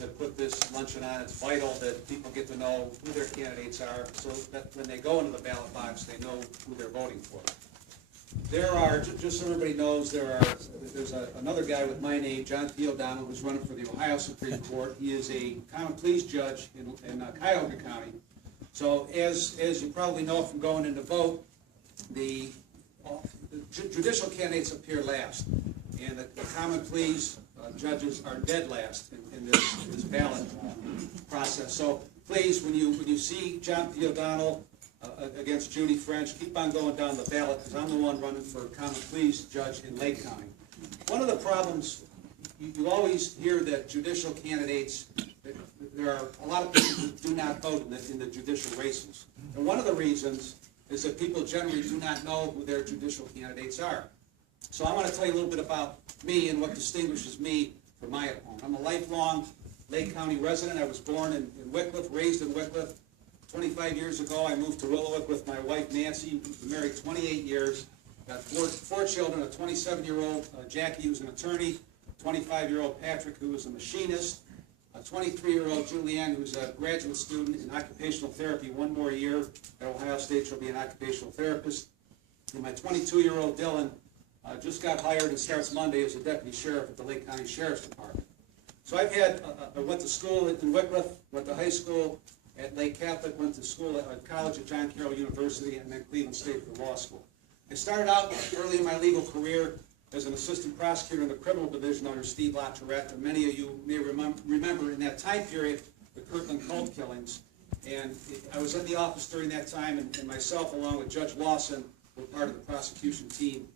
to put this luncheon on. It's vital that people get to know who their candidates are, so that when they go into the ballot box, they know who they're voting for. There are, just so everybody knows, there's another guy with my name, John O'Donnell, who's running for the Ohio Supreme Court. He is a common pleas judge in Cuyahoga County. So as you probably know from going in to vote, the judicial candidates appear last, and the common pleas judges are dead last in this ballot process. So please, when you see John O'Donnell against Judy French, keep on going down the ballot, because I'm the one running for common pleas judge in Lake County. One of the problems, you always hear that judicial candidates, there are a lot of people who do not vote in the judicial races. And one of the reasons is that people generally do not know who their judicial candidates are. So I want to tell you a little bit about me and what distinguishes me from my opponent. I'm a lifelong Lake County resident. I was born in Wickliffe, raised in Wickliffe. 25 years ago, I moved to Willowick with my wife, Nancy. We've been married 28 years. Got four children, a 27-year-old Jackie, who's an attorney, 25-year-old Patrick, who is a machinist, a 23-year-old Julianne, who's a graduate student in occupational therapy, one more year at Ohio State. She'll be an occupational therapist. And my 22-year-old Dylan just got hired and starts Monday as a deputy sheriff at the Lake County Sheriff's Department. So I went to school in Wickliffe, went to high school at Lake Catholic, went to school at college at John Carroll University, and then Cleveland State for law school. I started out early in my legal career as an assistant prosecutor in the criminal division under Steve LaTourette. Many of you may remember in that time period the Kirtland cult killings. And I was in the office during that time, and myself, along with Judge Lawson, were part of the prosecution team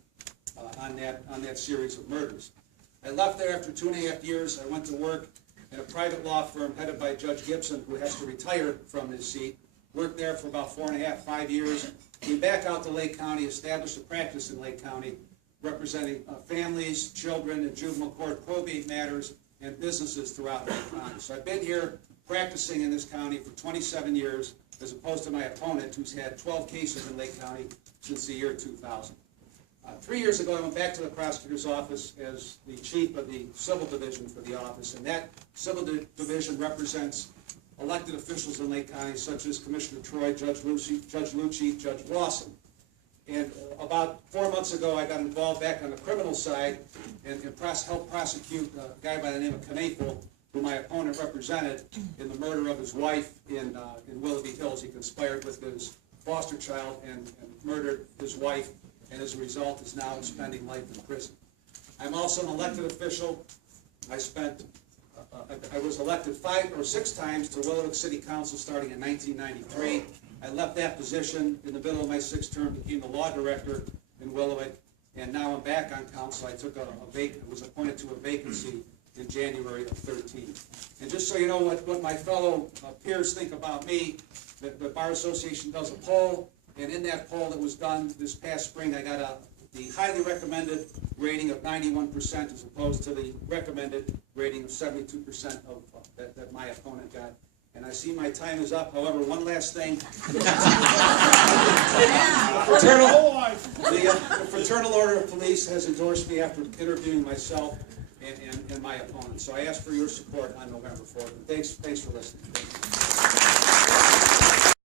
on that series of murders. I left there after 2.5 years. I went to work in a private law firm headed by Judge Gibson, who has to retire from his seat. Worked there for about 4.5, 5 years. Came back out to Lake County, established a practice in Lake County, representing families, children, and juvenile court probate matters, and businesses throughout Lake County. So I've been here practicing in this county for 27 years, as opposed to my opponent, who's had 12 cases in Lake County since the year 2000. 3 years ago, I went back to the prosecutor's office as the chief of the civil division for the office, and that civil division represents elected officials in Lake County, such as Commissioner Troy, Judge Lucci, Judge Lawson. And about 4 months ago, I got involved back on the criminal side and helped prosecute a guy by the name of Knafel, who my opponent represented in the murder of his wife in Willoughby Hills. He conspired with his foster child and murdered his wife, and as a result is now spending life in prison. I'm also an elected official. I was elected 5 or 6 times to Willowick City Council starting in 1993. I left that position in the middle of my 6th term, became the law director in Willowick, and now I'm back on council. I was appointed to a vacancy in January of 13. And just so you know what my fellow peers think about me, the Bar Association does a poll, and in that poll that was done this past spring, I got the highly recommended rating of 91% as opposed to the recommended rating of 72% that my opponent got. And I see my time is up. However, one last thing. The Fraternal Order of Police has endorsed me after interviewing myself and my opponent. So I ask for your support on November 4th. And thanks for listening.